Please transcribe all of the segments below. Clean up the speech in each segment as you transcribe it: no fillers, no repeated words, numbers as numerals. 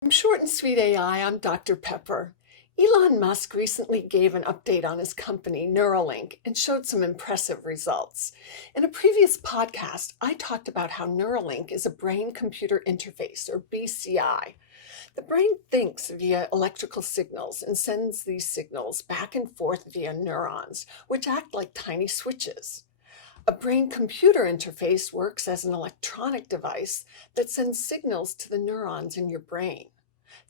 From Short and Sweet AI, I'm Dr. Pepper. Elon Musk recently gave an update on his company, Neuralink, and showed some impressive results. In a previous podcast, I talked about how Neuralink is a brain computer interface, or BCI. The brain thinks via electrical signals and sends these signals back and forth via neurons, which act like tiny switches. A brain-computer interface works as an electronic device that sends signals to the neurons in your brain.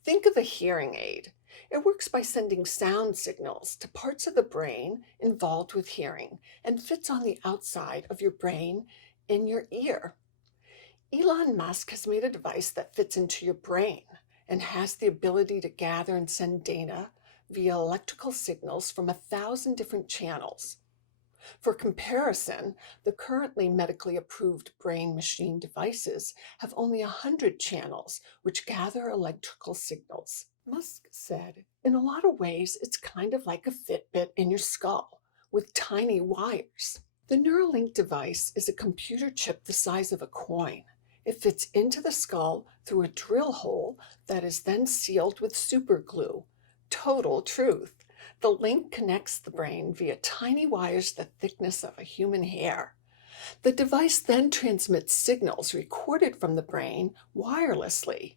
Think of a hearing aid. It works by sending sound signals to parts of the brain involved with hearing and fits on the outside of your brain in your ear. Elon Musk has made a device that fits into your brain and has the ability to gather and send data via electrical signals from 1,000 different channels. For comparison, the currently medically approved brain-machine devices have only 100 channels which gather electrical signals. Musk said, in a lot of ways, it's kind of like a Fitbit in your skull with tiny wires. The Neuralink device is a computer chip the size of a coin. It fits into the skull through a drill hole that is then sealed with super glue. Total truth. The link connects the brain via tiny wires the thickness of a human hair. The device then transmits signals recorded from the brain wirelessly.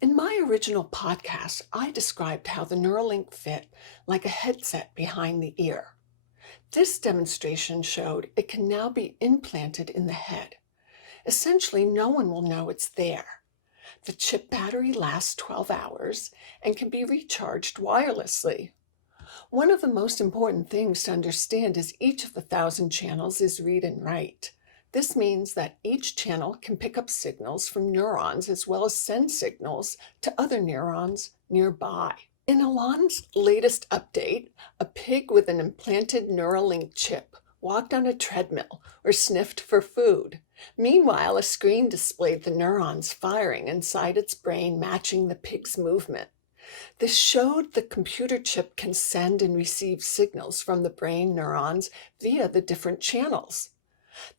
In my original podcast, I described how the Neuralink fit like a headset behind the ear. This demonstration showed it can now be implanted in the head. Essentially, no one will know it's there. The chip battery lasts 12 hours and can be recharged wirelessly. One of the most important things to understand is each of the 1,000 channels is read and write. This means that each channel can pick up signals from neurons as well as send signals to other neurons nearby. In Elon's latest update, a pig with an implanted Neuralink chip walked on a treadmill or sniffed for food. Meanwhile, a screen displayed the neurons firing inside its brain, matching the pig's movement. This showed the computer chip can send and receive signals from the brain neurons via the different channels.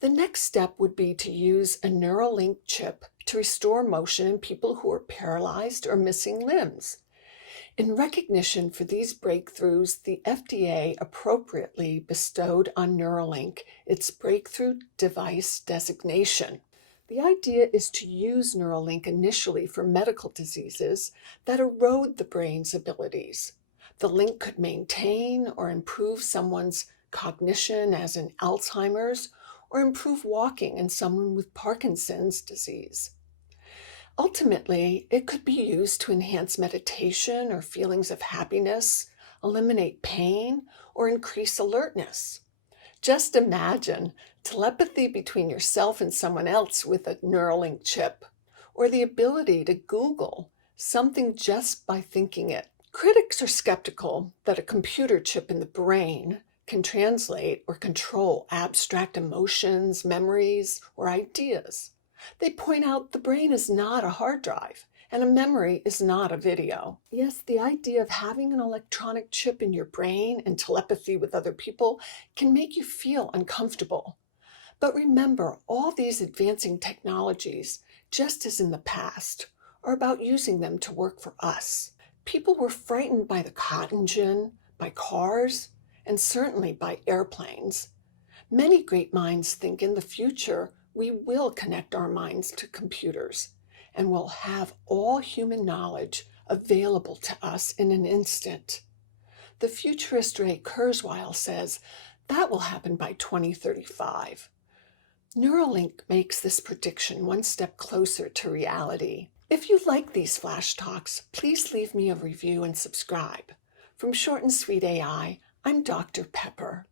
The next step would be to use a Neuralink chip to restore motion in people who are paralyzed or missing limbs. In recognition for these breakthroughs, the FDA appropriately bestowed on Neuralink its Breakthrough Device designation. The idea is to use Neuralink initially for medical diseases that erode the brain's abilities. The link could maintain or improve someone's cognition, as in Alzheimer's, or improve walking in someone with Parkinson's disease. Ultimately, it could be used to enhance meditation or feelings of happiness, eliminate pain, or increase alertness. Just imagine telepathy between yourself and someone else with a Neuralink chip, or the ability to Google something just by thinking it. Critics are skeptical that a computer chip in the brain can translate or control abstract emotions, memories, or ideas. They point out the brain is not a hard drive, and a memory is not a video. Yes, the idea of having an electronic chip in your brain and telepathy with other people can make you feel uncomfortable. But remember, all these advancing technologies, just as in the past, are about using them to work for us. People were frightened by the cotton gin, by cars, and certainly by airplanes. Many great minds think in the future we will connect our minds to computers and will have all human knowledge available to us in an instant. The futurist Ray Kurzweil says that will happen by 2035. Neuralink makes this prediction one step closer to reality. If you like these flash talks, please leave me a review and subscribe. From Short and Sweet AI, I'm Dr. Pepper.